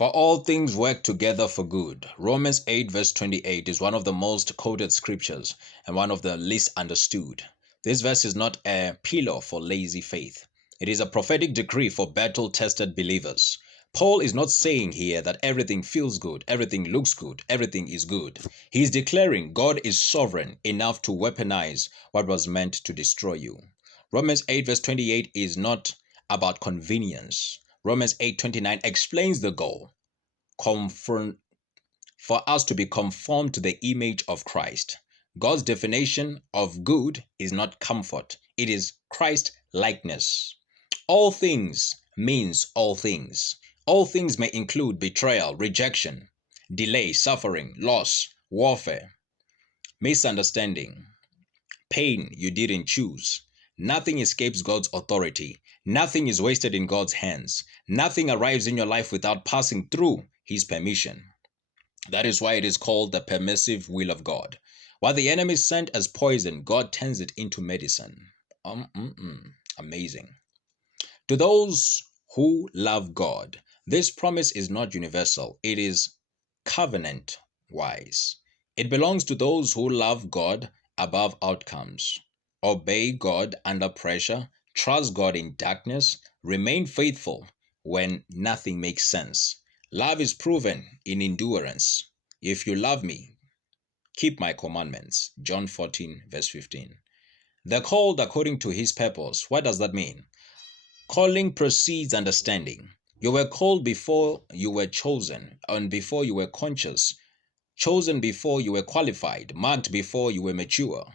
For all things work together for good. Romans 8, verse 28 is one of the most quoted scriptures and one of the least understood. This verse is not a pillar for lazy faith, it is a prophetic decree for battle tested believers. Paul is not saying here that everything feels good, everything looks good, everything is good. He is declaring God is sovereign enough to weaponize what was meant to destroy you. Romans 8, verse 28 is not about convenience. Romans 8:29 explains the goal for us to be conformed to the image of Christ. God's definition of good is not comfort, it is Christ likeness. All things means all things. All things may include betrayal, rejection, delay, suffering, loss, warfare, misunderstanding, pain you didn't choose. Nothing escapes God's authority. Nothing is wasted in God's hands. Nothing arrives in your life without passing through His permission. That is why it is called the permissive will of God. What the enemy sent as poison, God turns it into medicine. Amazing. To those who love God, this promise is not universal. It is covenant wise. It belongs to those who love God above outcomes, obey God under pressure, trust God in darkness, remain faithful when nothing makes sense. Love is proven in endurance. If you love me, keep my commandments. John 14, verse 15. The called according to his purpose. What does that mean? Calling precedes understanding. You were called before you were chosen, and before you were conscious, chosen before you were qualified, marked before you were mature.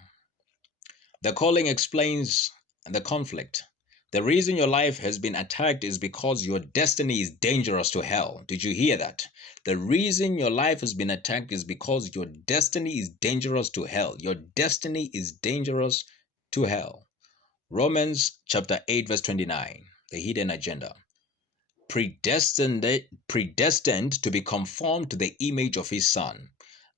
The calling explains the conflict. The reason your life has been attacked is because your destiny is dangerous to hell. Did you hear that? The reason your life has been attacked is because your destiny is dangerous to hell. Your destiny is dangerous to hell. Romans chapter 8, verse 29, the hidden agenda. Predestined to be conformed to the image of his Son.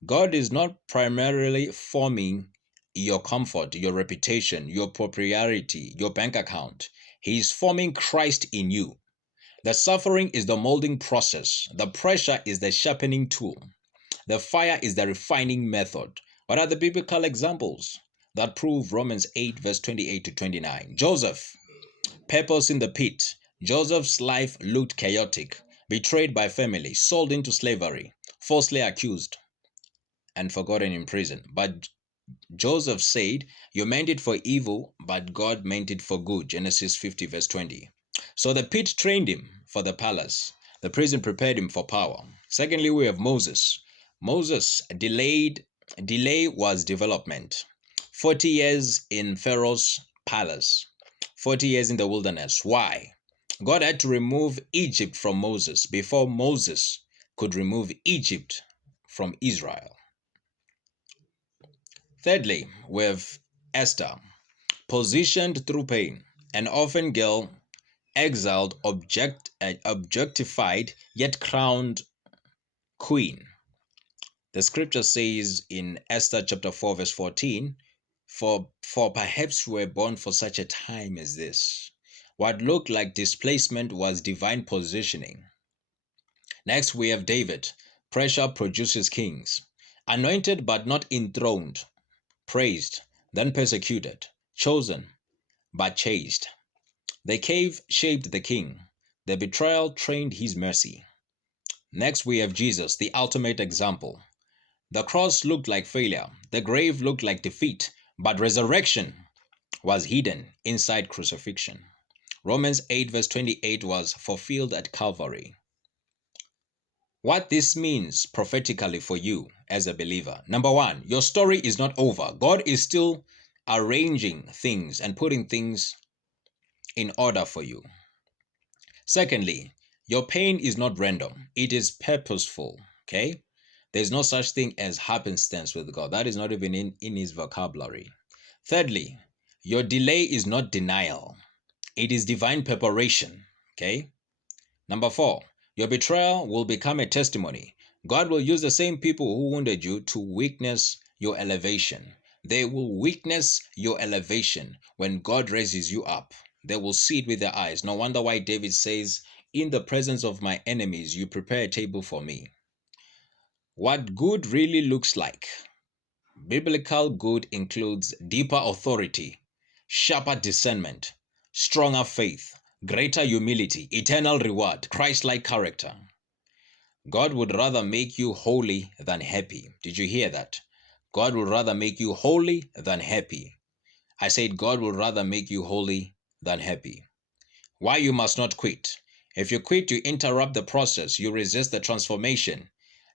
God is not primarily forming your comfort, your reputation, your popularity, your bank account. He is forming Christ in you. The suffering is the molding process. The pressure is the sharpening tool. The fire is the refining method. What are the biblical examples that prove Romans 8, verse 28 to 29? Joseph, purpose in the pit. Joseph's life looked chaotic, betrayed by family, sold into slavery, falsely accused, and forgotten in prison. But Joseph said, "You meant it for evil, but God meant it for good." Genesis 50, verse 20. So the pit trained him for the palace. The prison prepared him for power. Secondly, we have Moses. Moses delay was development. 40 years in Pharaoh's palace, 40 years in the wilderness. Why? God had to remove Egypt from Moses before Moses could remove Egypt from Israel. Thirdly, we have Esther, positioned through pain, an orphan girl, exiled, objectified, yet crowned queen. The scripture says in Esther chapter 4, verse 14, for perhaps we were born for such a time as this. What looked like displacement was divine positioning. Next, we have David. Pressure produces kings. Anointed but not enthroned. Praised, then persecuted. Chosen, but chased. The cave shaped the king. The betrayal trained his mercy. Next, we have Jesus, the ultimate example. The cross looked like failure. The grave looked like defeat. But resurrection was hidden inside crucifixion. Romans 8, verse 28 was fulfilled at Calvary. What this means prophetically for you as a believer. Number one, your story is not over. God is still arranging things and putting things in order for you. Secondly, your pain is not random, it is purposeful. Okay? There's no such thing as happenstance with God. That is not even in his vocabulary. Thirdly, your delay is not denial, it is divine preparation. Okay? Number four, your betrayal will become a testimony. God will use the same people who wounded you to witness your elevation. They will witness your elevation when God raises you up. They will see it with their eyes. No wonder why David says In the presence of my enemies, you prepare a table for me. What good really looks like. Biblical good includes deeper authority, sharper discernment, stronger faith, greater humility, eternal reward, Christ-like character. God would rather make you holy than happy. Did you hear that? God would rather make you holy than happy. I said God would rather make you holy than happy. Why you must not quit. If you quit, you interrupt the process. You resist the transformation.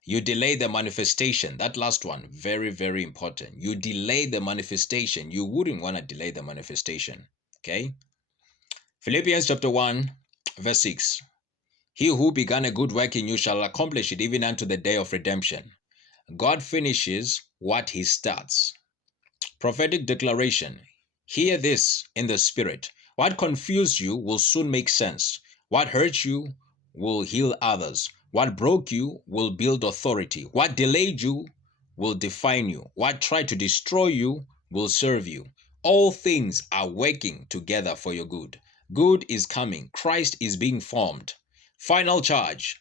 You delay the manifestation. That last one, very, very important. You delay the manifestation. You wouldn't want to delay the manifestation. Okay? Philippians chapter 1, verse 6. He who began a good work in you shall accomplish it even unto the day of redemption. God finishes what he starts. Prophetic declaration. Hear this in the spirit. What confused you will soon make sense. What hurt you will heal others. What broke you will build authority. What delayed you will define you. What tried to destroy you will serve you. All things are working together for your good. Good is coming. Christ is being formed. Final charge.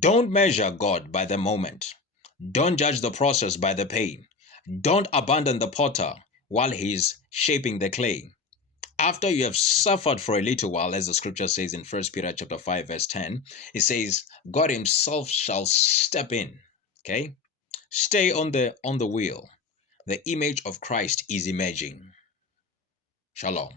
Don't measure God by the moment. Don't judge the process by the pain. Don't abandon the potter while he's shaping the clay. After you have suffered for a little while, as the scripture says in 1 Peter chapter 5, verse 10, it says, God himself shall step in. Okay? Stay on the wheel. The image of Christ is emerging. Shalom.